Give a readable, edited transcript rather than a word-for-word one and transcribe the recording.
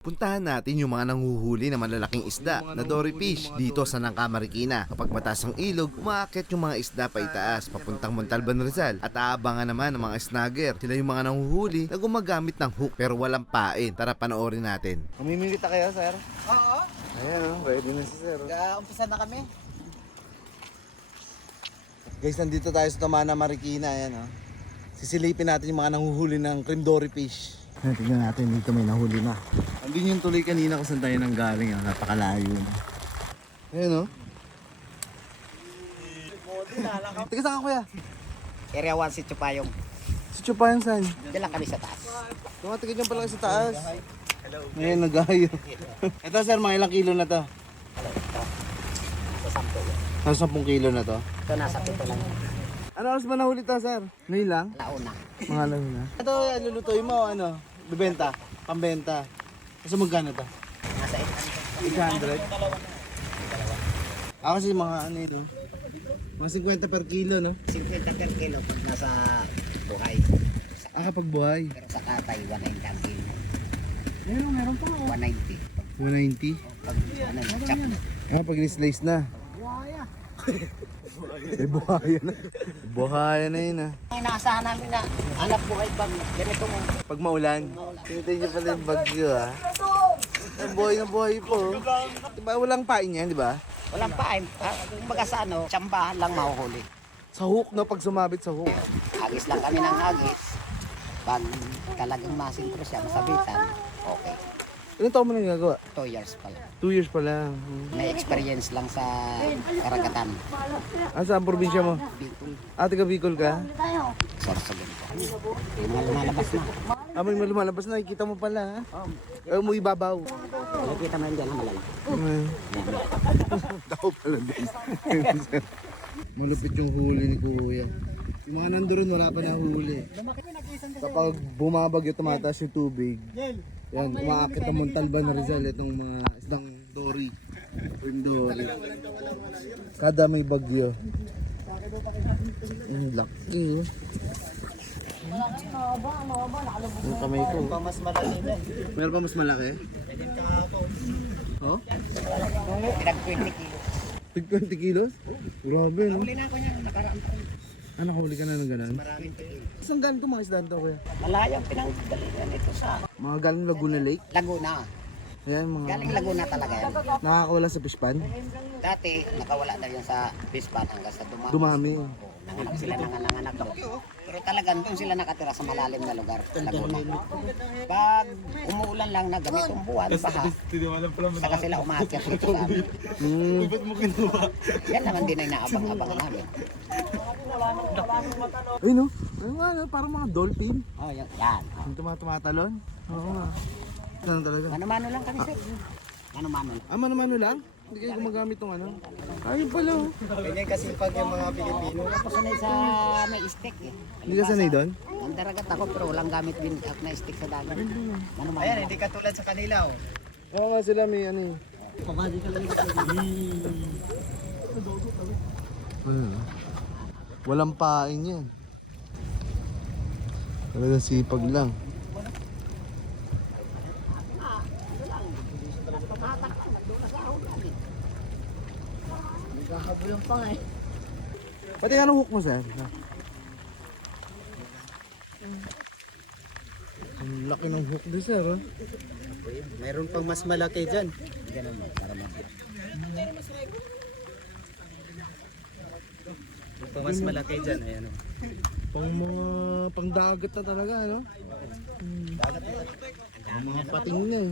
Puntahan natin yung mga nanguhuli ng malalaking isda na dory fish dito sa Nangka, Marikina. Kapag mataas ang ilog, umaakit yung mga isda pa itaas papuntang Montalban, Rizal. At aabangan naman ng mga snagger. Sila yung mga nanguhuli na gumagamit ng hook pero walang pain. Tara panoorin natin. Mamimilita kayo, sir? Oo. Ayan, ready na si sir. Umpisa na kami. Guys, nandito tayo sa Tamana, Marikina. Ayan, sisilipin natin yung mga nanguhuli ng cream dory fish. Tingnan natin, dito may nahuli na. Andun yung tuloy kanina kung saan tayo nang galing. Napakalayo na. Ayan, Teka, saan ka, kuya? Area 1 si Chupayong. Si Chupayong saan? Diyan lang kami sa taas. Tumatigil dyan pala sa taas. Ayan, nagayo. Ito, sir, mga ilang kilo na to? Sa 10 yun. Nasa 10 kilo na to. Ito nasa 7 lang. Ano oras ba nahuli to, sir? Ngayon lang? Launa. Mga lang na. Ito, lulutuin mo, bibenta, pambenta. Kasi magkano to? Nasa 800. Kasi mga mga 50 per kilo, no? 50 per kilo pag nasa buhay. Kapag buhay. Pero sa katay, 190 ang kilo. Meron pa. 190. 190. Pag chop. Pag ni-slice na. Buhaya. Buhaya na. Buhaya na yun, Ang inaasahan namin na hanap buhay pag ganito mo. Pag maulan. Tinitay niyo pala yung bagyo, Buhay na buhay po. Diba walang pain yan, di ba? Walang paim. Kumbaga sa tsambahan lang mahuhuli. Sa hook, no? Pag sumabit sa hook. Agis lang kami ng agis. Pag talagang masintro siya, masabitan, okay. Ilang taon mo nang gagawa? 2 years pa lang. 2 years pa lang. May experience lang sa karagatan. Saan probinsya mo? Bicol. Taga Bicol ka? Sorsogon ko. May mga lumalabas na. May lumalabas na, nakikita mo pala, mo ibabaw. Nakikita mo yun dyan, malalaki. Tao pala din. Malupit yung huli ni Kuya. Yung mga nandoon wala pa na huli. Kapag bumabagyo tumataas yung tubig, yan, umaakit ang Montalban, Rizal, itong mga isdang dory. Cream dory. Kada may bagyo. Laki, yung kamay ko. Mas malaki na. Meron pa mas malaki? Oh? Pinag 20 kilos. Tig 20 kilos? Grabe, no? Huli na ako niya, nakaraan pa rin. Nakahuli ka na ng ganun? Maraming kilos. Saan galing itong mga isdaan to, kuya? Malayang pinanggalingan ito sa Mga galing Laguna Lake? Laguna. Ayan, mga Galing Laguna talaga yan. nakakawala sa fish pan? Dati, nakawala na yan sa Bispan hanggang sa Dumami. Dumami. Nanganak sila nanganak doon. Pero talagang doon sila nakatira sa malalim na lugar, Laguna. Pag umuulan lang na ganitong buwan, baha, saka sila umaakyat dito sa amin. Yan naman din ang inaabang-abangan namin. Ay, no? Ay, ano, parang mga dolphin. Oh, yan. Yan. Oh. Yung tumatalon? Oo nga. Ganun talaga. Mano-mano lang kami, sir. Mano-mano. Mano-mano lang? Hindi kayo gumagamit ng ano? Ayun pala, Ganyan kasi pag yung mga Pilipino. Ako sanay sa may stick eh. Hindi ka sanay doon? Ang daragat ako pero walang gamit din na stick sa dagat. Mano-mano. Ayan, hindi katulad sa kanila, Oo nga sila may ano. Pamadi ka lang ito. Walang pain yan. Talagang sipag lang. Naghahabulong pa nga eh. Pati anong hook mo, sir? Ang laki ng hook din, sir. Mayroon pang mas malaki dyan. Ganun mo, para mo. Mayroon pang mas malaki dyan. Ayan, Pang dagat na talaga, ano? Ang mga pating na.